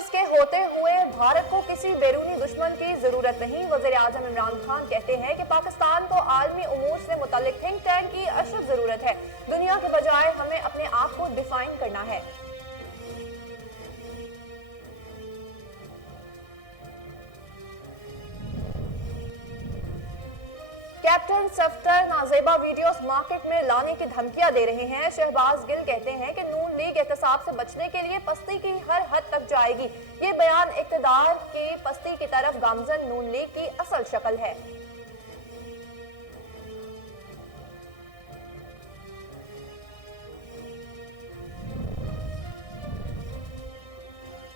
Virus के होते हुए भारत को किसी बैरूनी दुश्मन की जरूरत नहीं। वजीर आजम इमरान खान कहते हैं कि पाकिस्तान को आलमी उमूर से मुतालिक थिंक टैंक की अशद जरूरत है। दुनिया के बजाय हमें अपने आप को डिफाइन करना है। कैप्टन सफ्तर नाजेबा वीडियोस मार्केट में लाने की धमकियां दे रहे हैं। शहबाज गिल कहते हैं कि नून लीग एहतसाब से बचने के लिए पस्ती की हर हद तक जाएगी। ये बयान इक़्तिदार की पस्ती की तरफ गामजन नून लीग की असल शक्ल है।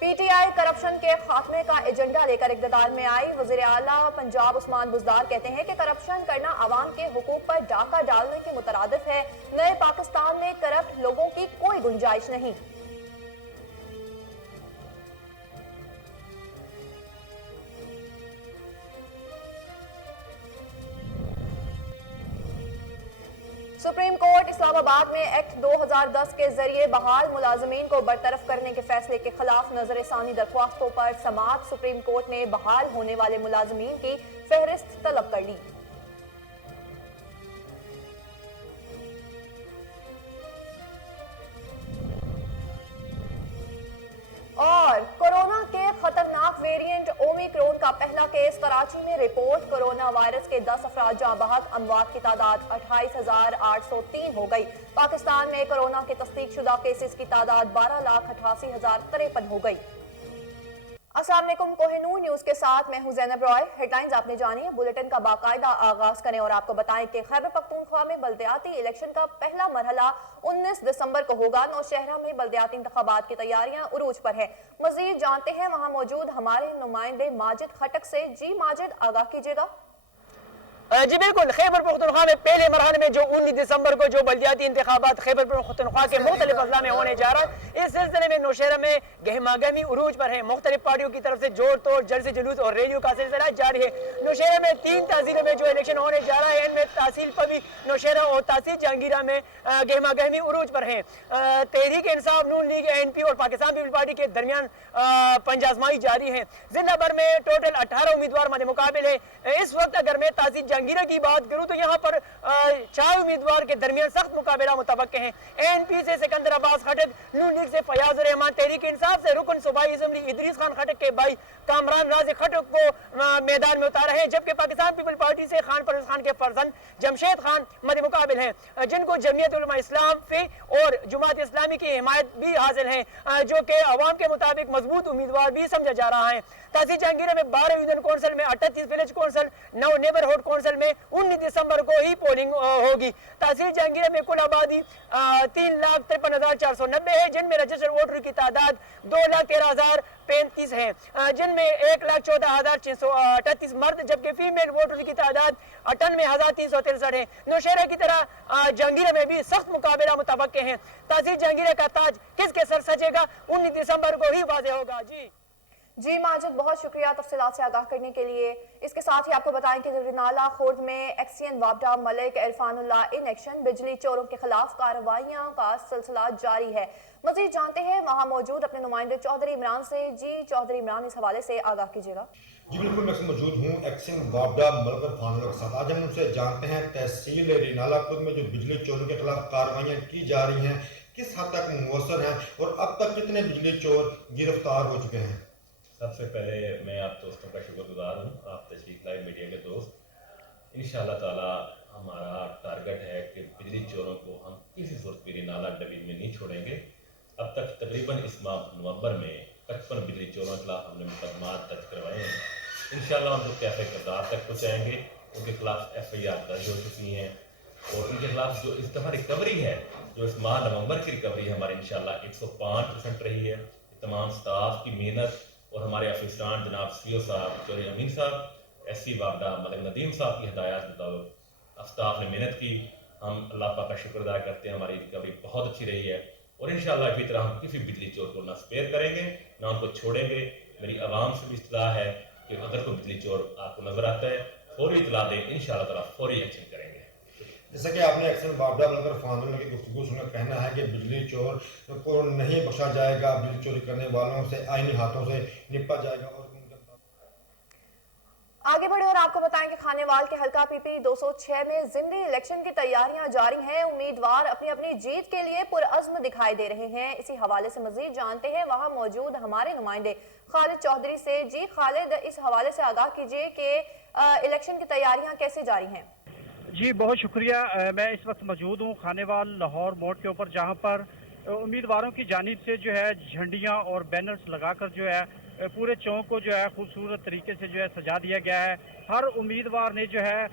पीटीआई करप्शन के खात्मे का एजेंडा लेकर इक़्तिदार में आई। वज़ीर आला पंजाब उस्मान बुज़दार कहते हैं कि करप्शन करना अवाम के हुकूक पर डाका डालने के मुतरादिफ है। नए पाकिस्तान में करप्ट लोगों की कोई गुंजाइश नहीं। सुप्रीम कोर्ट इस्लामाबाद में एक्ट 2010 के जरिए बहाल मुलाजमीन को बरतरफ करने के फैसले के खिलाफ नजरसानी दरख्वास्तों पर समाअत। सुप्रीम कोर्ट ने बहाल होने वाले मुलाजमीन की फहरिस्त तलब कर ली। और कोरोना के खतरनाक वेरिएंट ओमिक्रॉन का पहला केस कराची में रिपोर्ट। कोरोना वायरस के 10 अफराद जाँ बहक, अमवात की तादाद 28,803 हो गई। पाकिस्तान में कोरोना के तस्दीक शुदा केसेस की तादाद 12,88,053 हो गई। अस्सलाम वालेकुम, कोहिनूर न्यूज के साथ मैं हूं ज़ैनब रॉय। हेडलाइंस आपने जानी है, बुलेटिन का बाकायदा आगाज करें और आपको बताएं कि खैबर पख्तूनख्वा में बल्दियाती इलेक्शन का पहला मरहला 19 दिसंबर को होगा। नौशहरा में बल्दियाती इंतखाबात की तैयारियां उरूज पर है। मजीद जानते हैं वहां मौजूद हमारे नुमाइंदे माजिद खटक से। जी माजिद, आगाह कीजिएगा। जी बिल्कुल, खैबर पख्तूनख्वा में पहले मरहले में जो 19 दिसंबर को जो बल्दियाती इंतखाबात खैबर पख्तूनख्वा के मुख्तलिफ अजला में होने जा रहा है, इस सिलसिले में नौशहरा में गहमागहमी उरूज पर है। मुख्तलिफ पार्टियों की तरफ से जोर तोड़ जलसे जुलूस और रैलियों का सिलसिला जारी है। नौशहरा में 3 तहसीलों में जो इलेक्शन होने जा रहा है, इनमें तहसील पवी, नौशहरा और तहसील जहांगीरा में गहमागहमी उरूज पर है। तहरीक इंसाफ, नून लीग, ANP और पाकिस्तान पीपल्स पार्टी के दरमियान पंजाजमाई जारी है। जिला भर में टोटल 18 उम्मीदवार मद मुकाबिल है। इस वक्त अगर मैं तहसील जहांगीरा की बात करूं तो यहाँ पर 4 उम्मीदवार के दरमियान सख्त मुकाबला मुतवक्के हैं। ANP से सिकंदर अब्बास खटक, नून लीग से फयाज रहमान, तहरीक इंसाफ से रुकन सूबाई असेंबली इदरीस खान खटक के भाई कामरान राज खटक को मैदान में उतारा है, जबकि पाकिस्तान पीपल्स पार्टी से खान परवेज खान के फर्जंद जमशेद खान मद मुकाबिल हैं, जिनको जमीयत उलमा इस्लाम फी और जुमात इस्लामी की हिमायत भी हासिल है, जो कि अवाम के मुताबिक मजबूत उम्मीदवार भी समझा जा रहा है। तहसील जहांगीरा में 12 यूनियन कौंसिल में 38 विलेज कौंसिल, 9 नेबरहुड कौंसिल में 19 दिसंबर को ही पोलिंग होगी। तहसील जहांगीरा में कुल आबादी 3,53,490 है, जिनमें रजिस्टर्ड वोटर की तादाद 2,13,035 है, जिनमें 1,14,638 मर्द जबकि फीमेल वोटर की तादाद 98,363 है। नौशहरा की तरह जहांगीरा में भी सख्त मुकाबला मुतवक्के हैं। तहसील जहांगीरा का ताज किसके सर सजेगा, 19 दिसंबर को ही वाज़ेह होगा। जी माजिद, बहुत शुक्रिया तफसीलात से आगाह करने के लिए। इसके साथ ही आपको बताएं कि रिनाला खुर्द में एक्सियन वापडा मलिक इरफानुल्लाह इन एक्शन, बिजली चोरों के खिलाफ कार्रवाइयां का सिलसिला जारी है। मजीद जानते हैं वहां मौजूद अपने नुमाइंदे चौधरी इमरान से। जी चौधरी इमरान, इस हवाले से आगाह कीजिएगा। जी बिल्कुल, मैं मौजूद हूँ एक्सियन वापडा मलिक इरफानुल्लाह के साथ। आज हम उनसे जानते हैं तहसील रिनाला खुर्द में जो बिजली चोरों के खिलाफ कार्रवाइयाँ की जा रही हैं किस हद तक मुअस्सर हैं और अब तक कितने बिजली चोर गिरफ्तार हो चुके हैं। सबसे पहले मैं आप दोस्तों का शुक्रगुजार हूँ, आप तशरीफ लाए मीडिया के दोस्त। इंशाअल्लाह ताला हमारा टारगेट है कि बिजली चोरों को हम किसी सूरत भी रिनाला डबीन में नहीं छोड़ेंगे। अब तक तकरीबन इस माह नवंबर में 55 बिजली चोरों के खिलाफ हमने मुकदमा दर्ज करवाए हैं। इंशाअल्लाह हम लोग कैफे किरदार तक पहुँचाएँगे। उनके खिलाफ FIR दर्ज हो चुकी हैं और उनके खिलाफ जो इस दफ़ा रिकवरी है, जो इस माह नवंबर की रिकवरी है हमारी इंशाअल्लाह 105% रही है। तमाम स्टाफ की मेहनत और हमारे अफसरान जनाब CO साहब, चौधरी अमीन साहब, SC वापडा मलिक नदीम साहब की हिदायत मुताबिक स्टाफ ने मेहनत की। हम अल्लाह पाक का शुक्र अदा करते हैं, हमारी रिकवरी बहुत अच्छी रही है और इंशाअल्लाह इसी तरह हम किसी बिजली चोर को ना स्पेयर करेंगे ना उनको छोड़ेंगे। मेरी आवाम से भी इत्तला है कि अगर कोई बिजली चोर आपको नजर आता है फौरी इत्तला दें, इंशाअल्लाह ताला फौरी एक्शन करेंगे। जैसा कि आपने एक्शन बावड़ा मिलकर फानून की गुफ्तगू सुनकर कहना है कि बिजली चोर को नहीं बख्शा जाएगा, बिजली चोरी करने वालों से आईनी हाथों से निपटा जाएगा। और आगे बढ़े और आपको बताएं कि खानेवाल के हल्का पीपी 206 में ज़िमनी इलेक्शन की तैयारियां जारी हैं। उम्मीदवार अपनी अपनी जीत के लिए पुरअज़्म दिखाई दे रहे हैं। इसी हवाले से मजीद जानते हैं वहां मौजूद हमारे नुमाइंदे खालिद चौधरी से। जी खालिद, इस हवाले से आगाह कीजिए कि इलेक्शन की तैयारियां कैसे जारी हैं। जी बहुत शुक्रिया। मैं इस वक्त मौजूद हूँ खानेवाल लाहौर मोड़ के ऊपर, जहाँ पर उम्मीदवारों की जानिब से जो है झंडियाँ और बैनर्स लगाकर जो है पूरे चौक को जो है खूबसूरत तरीके से जो है सजा दिया गया है। हर उम्मीदवार ने जो है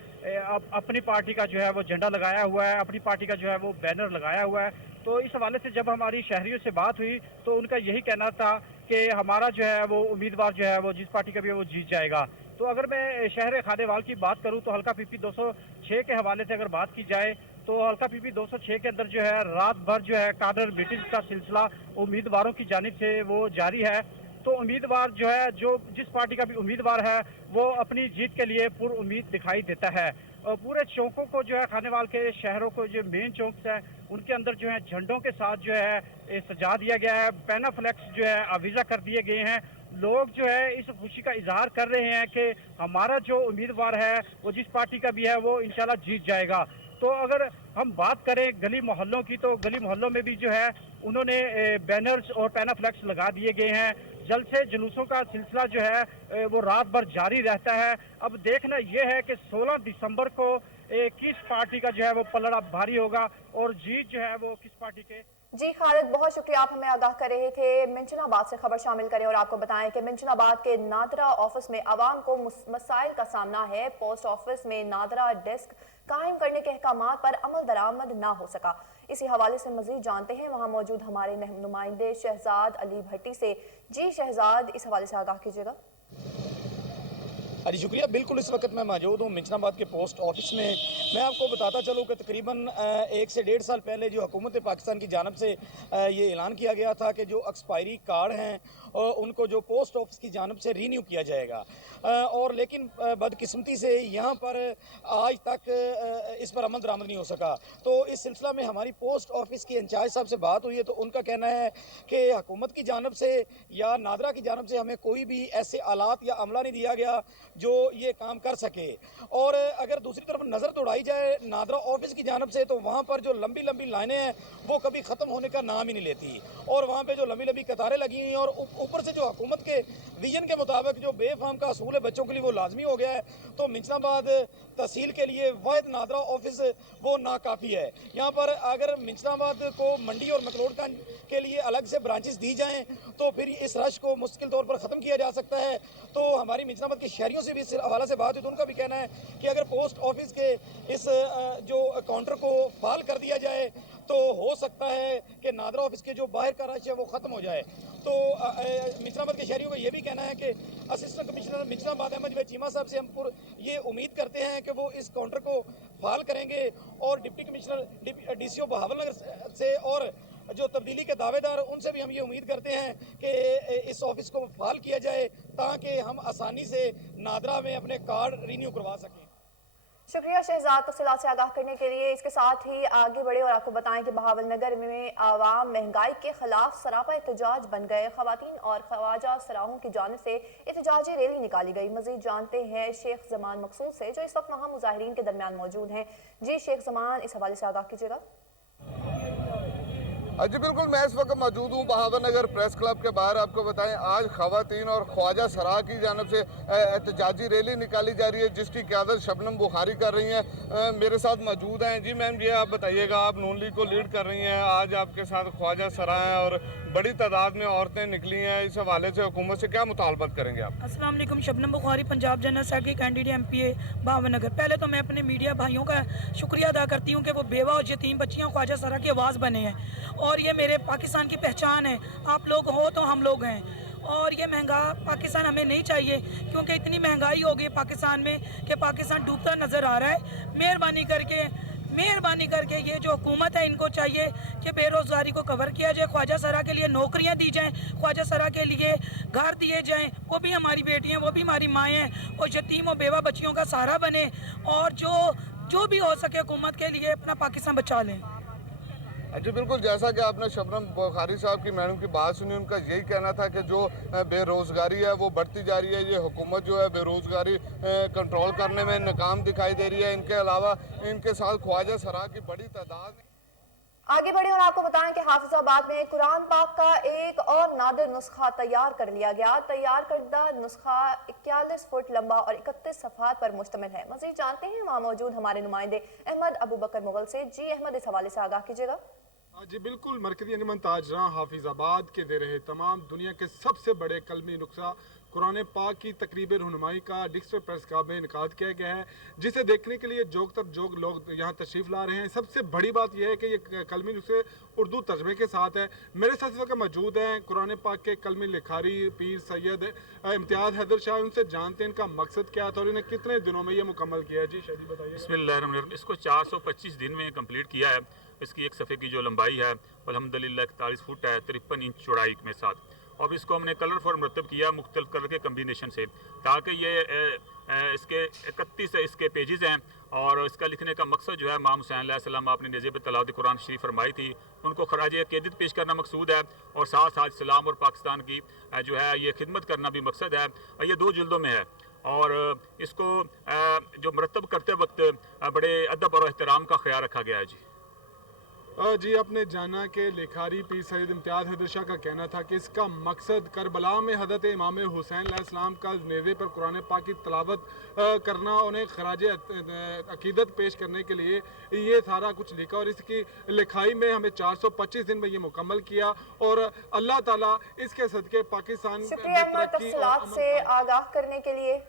अपनी पार्टी का जो है वो झंडा लगाया हुआ है, अपनी पार्टी का जो है वो बैनर लगाया हुआ है। तो इस हवाले से जब हमारी शहरियों से बात हुई तो उनका यही कहना था कि हमारा जो है वो उम्मीदवार जो है वो जिस पार्टी का भी है वो जीत जाएगा। तो अगर मैं शहर खानेवाल की बात करूं तो हल्का पीपी 206 के हवाले से अगर बात की जाए तो हल्का पीपी 206 के अंदर जो है रात भर जो है कार्डर मीटिंग का सिलसिला उम्मीदवारों की जानिब से वो जारी है। तो उम्मीदवार जो है जो जिस पार्टी का भी उम्मीदवार है वो अपनी जीत के लिए पूरी उम्मीद दिखाई देता है। और पूरे चौकों को जो है खानेवाल के शहरों को जो मेन चौक है उनके अंदर जो है झंडों के साथ जो है सजा दिया गया है। पैनाफ्लेक्स जो है आवीजा कर दिए गए हैं। लोग जो है इस खुशी का इजहार कर रहे हैं कि हमारा जो उम्मीदवार है वो जिस पार्टी का भी है वो इंशाल्लाह जीत जाएगा। तो अगर हम बात करें गली मोहल्लों की तो गली मोहल्लों में भी जो है उन्होंने बैनर्स और पैनाफ्लेक्स लगा दिए गए हैं। जलसे जुलूसों का सिलसिला जो है वो रात भर जारी रहता है। अब देखना यह है कि 16 दिसंबर को किस पार्टी का जो है वो पलड़ा भारी होगा और जीत जो है वो किस पार्टी के। जी खालिद, बहुत शुक्रिया, आप हमें आगाह कर रहे थे। मिंचनाबाद से खबर शामिल करें और आपको बताएं कि मिंचनाबाद के नादरा ऑफिस में आवाम को मसाइल का सामना है। पोस्ट ऑफिस में नादरा डेस्क कायम करने के अहकामात पर अमल दरामद ना हो सका। इसी हवाले से मजीद जानते हैं वहां मौजूद हमारे नुमाइंदे शहजाद अली भट्टी से। जी शहजाद, इस हवाले से आगाह कीजिएगा। जी शुक्रिया। बिल्कुल इस वक्त मैं मौजूद हूँ मिंचनाबाद के पोस्ट ऑफिस में। मैं आपको बताता चलूँ कि तकरीबन 1 से 1.5 साल पहले जो हुकूमत पाकिस्तान की जानब से ये ऐलान किया गया था कि जो एक्सपायरी कार्ड हैं उनको जो पोस्ट ऑफिस की जानब से रीन्यू किया जाएगा। और लेकिन बदकिस्मती से यहाँ पर आज तक इस पर अमल दरामद नहीं हो सका। तो इस सिलसिला में हमारी पोस्ट ऑफिस की इंचार्ज साहब से बात हुई है तो उनका कहना है कि हुकूमत की जानब से या नादरा की जानब से हमें कोई भी ऐसे आलात या अमला नहीं दिया गया जो ये काम कर सके। और अगर दूसरी तरफ नज़र दौड़ाई जाए नादरा ऑफिस की जानब से तो वहाँ पर जो लंबी लंबी लाइनें हैं वो कभी ख़त्म होने का नाम ही नहीं लेती। और वहाँ पे जो लंबी लंबी कतारें लगी हुई हैं और ऊपर से जो हुकूमत के विजन के मुताबिक जो बेफाम का असूल है बच्चों के लिए वो लाजमी हो गया है। तो मिंचनाबाद तहसील के लिए वाहिद नादरा ऑफिस वो नाकाफ़ी है। यहाँ पर अगर मिंचनाबाद को मंडी और मकलोडगंज के लिए अलग से ब्रांचेस दी जाएँ तो फिर इस रश को मुश्किल तौर पर ख़त्म किया जा सकता है। तो हमारी मिंचनाबाद के शहरियों से भी इस हवाले से बात हुई तो उनका भी कहना है कि अगर पोस्ट ऑफिस के इस जो काउंटर को फाल कर दिया जाए तो हो सकता है कि नादरा ऑफिस के जो बाहर का रश है वो ख़त्म हो जाए। तो मिंचनाबाद के शहरियों का ये भी कहना है कि असिस्टेंट कमिश्नर मिंचनाबाद अहमद चीमा साहब से हम ये उम्मीद करते हैं कि वो इस काउंटर को फाल करेंगे और डिप्टी कमिश्नर DCO बहावलनगर से और जो तब्दीली के दावेदार उनसे भी हम ये उम्मीद करते हैं कि इस ऑफिस को फाल किया जाए ताकि हम आसानी से नादरा में अपने कार्ड रिन्यू करवा सकें। शुक्रिया शहजाद तफसीलात से आगाह करने के लिए। इसके साथ ही आगे बढ़े और आपको बताएं कि बहावलनगर में आवाम महंगाई के खिलाफ सरापा एहतजाज बन गए। खवातीन और ख्वाजा सराहों की जानिब से एहतजाजी रैली निकाली गई। मजीद जानते हैं शेख जमान मकसूद से जो इस वक्त वहाँ मुजाहिरीन के दरमियान मौजूद हैं। जी शेख जमान, इस हवाले से आगाह कीजिएगा। जी बिल्कुल, मैं इस वक्त मौजूद हूँ बहावलनगर प्रेस क्लब के बाहर। आपको बताएं आज खवातीन और ख्वाजा सराह की जानब से एहतजाजी रैली निकाली जा रही है जिसकी क़यादत शबनम बुखारी कर रही हैं। मेरे साथ मौजूद हैं। जी मैम, ये आप बताइएगा, आप नून लीग को लीड कर रही हैं, आज आपके साथ ख्वाजा सराह हैं और बड़ी तादाद में औरतें निकली हैं, इस हवाले से हुकूमत से क्या मुतालबत करेंगे आप? अस्सलाम वालेकुम। Shabnam Bukhari, Punjab general secretary, candidate MPA Bahawalnagar. पहले तो मैं अपने मीडिया भाइयों का शुक्रिया अदा करती हूँ कि वो बेवा और यतीम बच्चियों ख्वाजा सराह की आवाज़ बने हैं और ये मेरे पाकिस्तान की पहचान है। आप लोग हो तो हम लोग हैं और ये महंगा पाकिस्तान हमें नहीं चाहिए क्योंकि इतनी महंगाई हो गई पाकिस्तान में कि पाकिस्तान डूबता नज़र आ रहा है। मेहरबानी करके ये जो हुकूमत है इनको चाहिए कि बेरोज़गारी को कवर किया जाए, ख्वाजा सराह के लिए नौकरियां दी जाएं, ख्वाजा सराह के लिए घर दिए जाएं। वो भी हमारी बेटियां, वो भी हमारी माएँ हैं और यतीम और बेवा बच्चियों का सहारा बने। और जो जो भी हो सके हुकूमत के लिए अपना पाकिस्तान बचा लें। जी बिल्कुल, जैसा कि आपने शबनम बुखारी साहब की मैडम की बात सुनी, उनका यही कहना था कि जो बेरोज़गारी है वो बढ़ती जा रही है। ये हुकूमत जो है बेरोज़गारी कंट्रोल करने में नाकाम दिखाई दे रही है। इनके अलावा इनके साथ ख्वाजा सरा की बड़ी तादाद। आगे बढ़े और आपको बताएं कि हाफिजाबाद में कुरान पाक का एक और नादिर नुस्खा तैयार कर लिया गया। तैयार करदा नुस्खा 41 फुट लंबा और 31 सफ़हात पर मुश्तमिल है। मज़ीद जानते हैं वहाँ मौजूद हमारे नुमाइंदे अहमद अबू बकर मुगल से। जी अहमद, इस हवाले से आगाह कीजिएगा। जी बिल्कुल, मरकज़ी अंजुमन ताजरा हाफिजाबाद के ज़ेर तमाम दुनिया के सबसे बड़े कलमी नुस्खा कुरान पाक की तकरीब रहनुमाई का डिजिटल प्रेस क्लब में इनकाद किया गया है, जिसे देखने के लिए जोग लोग यहाँ तशरीफ़ ला रहे हैं। सबसे बड़ी बात यह है कि ये कलमी नुस्खे उर्दू तर्जमे के साथ है। मेरे साथ इस वक्त मौजूद हैं कुरान पाक के कलमी लिखारी पीर सैयद इम्तियाज़ हैदर शाह। उनसे जानते हैं इनका मकसद क्या था और इन्हें कितने दिनों में ये मुकम्मल किया है। जी शादी बताइए। बिस्मिल्लाहिर्रहमानिर्रहीम। इसको 425 दिन में कंप्लीट किया है। इसकी एक सफ़े की जो लंबाई है अल्हम्दुलिल्लाह 41 फुट है, 53 इंच चौड़ाई में साथ। और इसको हमने कलर फॉर मरतब किया मुख्तलिफ कलर के कम्बिनेशन से, ताकि ये इसके 31 इसके पेजेस हैं। और इसका लिखने का मकसद जो है इमाम हुसैन अलैहिस्सलाम आपने नज़ीब तलावत कुरान शरीफ फरमाई थी, उनको खराज अक़ीदत पेश करना मकसूद है। और साथ साथ इस्लाम और पाकिस्तान की जो है ये खिदमत करना भी मकसद है। ये 2 जिल्दों में है और इसको जो मरतब करते वक्त बड़े अदब और एहतराम का ख्याल रखा गया है। जी आपने जाना कि लिखारी पीर सैयद इम्तियाज़ हैदर शाह का कहना था कि इसका मकसद करबला में हज़रत इमाम हुसैन अलैहिस्सलाम का नेज़े पर कुरान पाक की तलावत करना, उन्हें खराज अक़ीदत पेश करने के लिए ये सारा कुछ लिखा। और इसकी लिखाई में हमें 425 दिन में ये मुकम्मल किया और अल्लाह ताला इसके सदके पाकिस्तान से आगाह करने के लिए।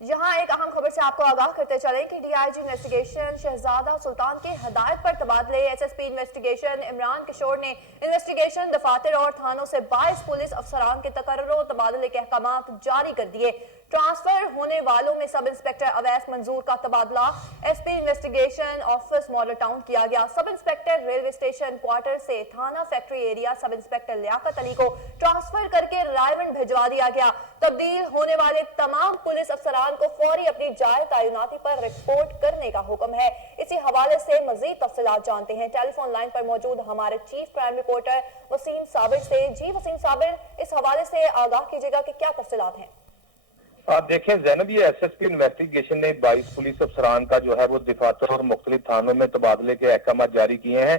यहाँ एक अहम खबर से आपको आगाह करते चले कि डीआईजी इन्वेस्टिगेशन शहजादा सुल्तान की हदायत पर तबादले। एसएसपी इन्वेस्टिगेशन इमरान किशोर ने इन्वेस्टिगेशन दफातर और थानों से 22 पुलिस अफसरान के तकर्रुर तबादले के अहकामात जारी कर दिए। ट्रांसफर होने वालों में सब इंस्पेक्टर अवैस मंजूर का तबादला SP investigation office model town किया गया। Sub inspector railway station quarter से थाना factory area sub inspector Liaquat Ali को ट्रांसफर करके रायवंड भिजवा दिया गया। तब्दील होने वाले तमाम पुलिस अफसरान को फौरी अपनी जाए तैनाती पर रिपोर्ट करने का हुक्म है। इसी हवाले से मजीद तफसीलात जानते हैं टेलीफोन लाइन पर मौजूद हमारे chief crime reporter Waseem Sabir से। जी वसीम साबिर, इस हवाले से आगाह कीजिएगा कि क्या तफसीलात हैं। आप देखें ज़ैनब, ये एसएसपी इन्वेस्टिगेशन ने 22 पुलिस अफसरान का जो है वो दफातर और मुख्तलिफ थानों में तबादले के अहकाम जारी किए हैं।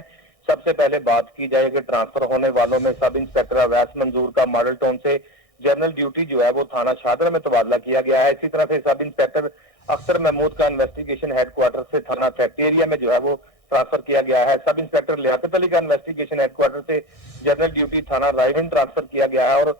सबसे पहले बात की जाए कि ट्रांसफर होने वालों में सब इंस्पेक्टर अवैस मंजूर का मॉडल टाउन से जनरल ड्यूटी जो है वो थाना शादरा में तबादला किया गया है। इसी तरह से सब इंस्पेक्टर अख्तर महमूद का इन्वेस्टिगेशन हेडक्वार्टर से थाना फैक्ट्री एरिया में जो है वो ट्रांसफर किया गया है। सब इंस्पेक्टर लियाकत अली का इन्वेस्टिगेशन हेडक्वार्टर से जनरल ड्यूटी थाना रायगंज ट्रांसफर किया गया है। और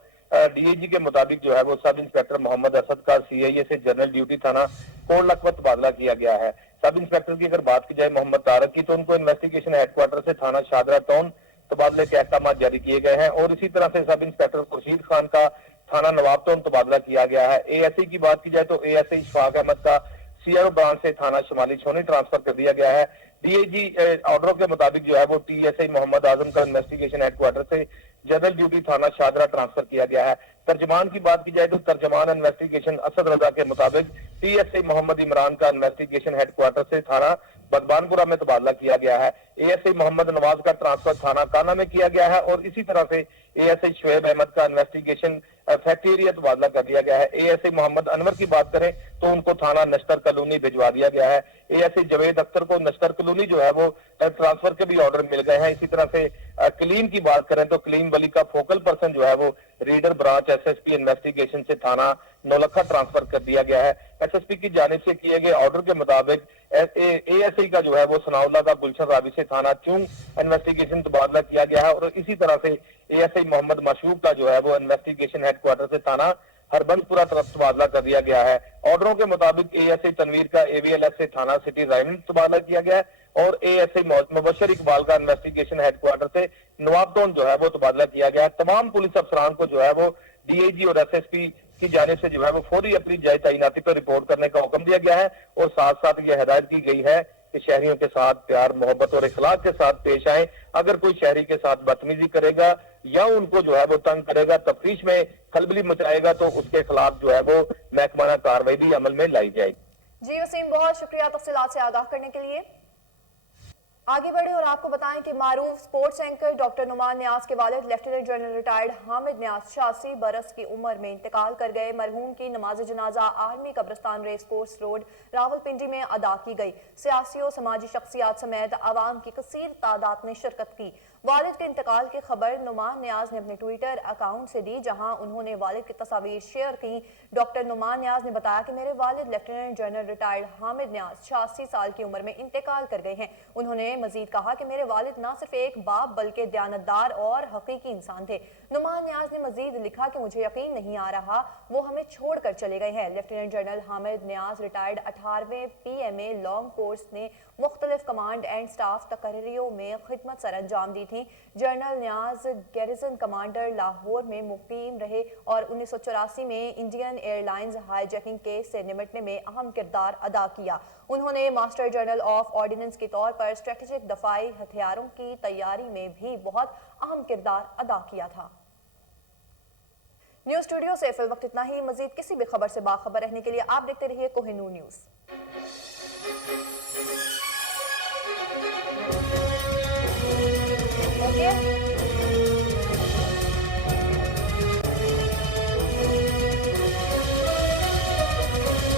डीएजी के मुताबिक जो है वो सब इंस्पेक्टर मोहम्मद असद का सीआईए से जनरल ड्यूटी थाना कोट लखपत तबादला किया गया है। सब इंस्पेक्टर की अगर बात की जाए मोहम्मद तारक की, तो उनको इन्वेस्टिगेशन हेडक्वार्टर से थाना शादरा टाउन तबादले के अहकाम जारी किए गए हैं। और इसी तरह से सब इंस्पेक्टर खुर्शीद खान का थाना नवाब टाउन तबादला किया गया है। एएसआई की बात की जाए तो एएसआई इशफाक अहमद का सीआरओ ब्रांच से थाना शुमाली छोनी ट्रांसफर कर दिया गया है। डीएजी ऑर्डर के मुताबिक जो है वो टीएसआई मोहम्मद आजम का इन्वेस्टिगेशन हेडक्वार्टर से जनरल ड्यूटी थाना शादरा ट्रांसफर किया गया है। तर्जमान की बात की जाए तो तर्जमान इन्वेस्टिगेशन असद रजा के मुताबिक टीएसआई मोहम्मद इमरान का इन्वेस्टिगेशन हेडक्वार्टर से थाना बदबानपुरा में तबादला किया गया है। एएसआई मोहम्मद नवाज का ट्रांसफर थाना काना में किया गया है। और इसी तरह से एएसआई शुएब अहमद का इन्वेस्टिगेशन फैक्ट्री एरिया तबादला कर दिया गया है। एएसआई मोहम्मद अनवर की बात करें तो उनको थाना नश्तर कॉलोनी भिजवा दिया गया है। एएसआई जवेद अख्तर को नश्तर कॉलोनी जो है वो ट्रांसफर के भी ऑर्डर मिल गए हैं। इसी तरह से कलीम की बात करें तो कलीम वली का फोकल पर्सन जो है वो रीडर ब्रांच एसएसपी इन्वेस्टिगेशन से थाना नौलखा ट्रांसफर कर दिया गया है। एसएसपी की जानिब से किए गए ऑर्डर के मुताबिक एएसआई का जो है वो सनाउल्लाह का गुलशन रावी से थाना चूंग इन्वेस्टिगेशन तबादला किया गया है। और इसी तरह से एएसआई मोहम्मद माशूक का जो है वो इन्वेस्टिगेशन हेडक्वार्टर से थाना हरबंदपुरा तरफ तबादला कर दिया गया है। ऑर्डरों के मुताबिक एएसआई तनवीर का एवीएलएस से थाना सिटी रायगंज तबादला किया गया है। और एएसआई मुबशर इकबाल का इन्वेस्टिगेशन हेडक्वार्टर से नवाब टाउन जो है वो तबादला किया गया है। तमाम पुलिस अफसरान को जो है वो डीआईजी और एसएसपी की जानिब से जो है वो फौरी अपनी जाए तैनाती पर रिपोर्ट करने का हुक्म दिया गया है। और साथ साथ ये हिदायत की गई है कि शहरियों के साथ प्यार मोहब्बत और इखलाक के साथ पेश आए। अगर कोई शहरी के साथ बदतमीजी करेगा या उनको जो है वो तंग करेगा, तफ्तीश में खलबली मचाएगा, तो उसके खिलाफ जो है वो महकमाना कार्रवाई भी अमल में लाई जाएगी। जी वसीम, बहुत शुक्रिया तफसीलात से आगाह करने के लिए। आगे बढ़े और आपको बताएं कि मारूफ स्पोर्ट्स एंकर डॉक्टर नुमान न्याज के वालिद लेफ्टिनेंट जनरल रिटायर्ड हामिद न्याज 86 बरस की उम्र में इंतकाल कर गए। मरहूम की नमाज जनाजा आर्मी कब्रिस्तान रेस कोर्स रोड रावलपिंडी में अदा की गई। सियासियों, समाजी शख्सियात समेत आवाम की कसीर तादाद ने शिरकत की। वालिद के इंतकाल की खबर नुमान न्याज ने अपने ट्विटर अकाउंट से दी, जहां उन्होंने वालिद की तस्वीर शेयर की। डॉक्टर नुमान न्याज ने बताया कि मेरे वालिद लेफ्टिनेंट जनरल रिटायर्ड हामिद न्याज 86 साल की उम्र में इंतकाल कर गए हैं। उन्होंने मजीद कहा कि मेरे वालिद ना सिर्फ एक बाप बल्कि दयानतदार और हकीकी इंसान थे। नुमान न्याज ने मजीद लिखा कि मुझे यकीन नहीं आ रहा वो हमें छोड़ कर चले गए हैं। Lieutenant general Hamid Niazi retired 18वें PMA लॉन्ग कोर्स ने मुख्तलिफ कमांड एंड स्टाफ तकर्रियों में खिदमत सर अंजाम दी थी। जनरल न्याज गैरिजन कमांडर लाहौर में मुकीम रहे और 1984 में इंडियन एयरलाइंस हाईजैकिंग केस से निपटने में अहम किरदार अदा किया। उन्होंने मास्टर जनरल ऑफ ऑर्डिनेंस के तौर पर स्ट्रेटेजिक दफाई हथियारों की तैयारी में भी बहुत अहम किरदार अदा किया था। न्यूज स्टूडियो से फिल वक्त इतना ही। मजीद किसी भी खबर से बाखबर रहने के लिए आप देखते रहिए कोहिनूर न्यूज। Okay.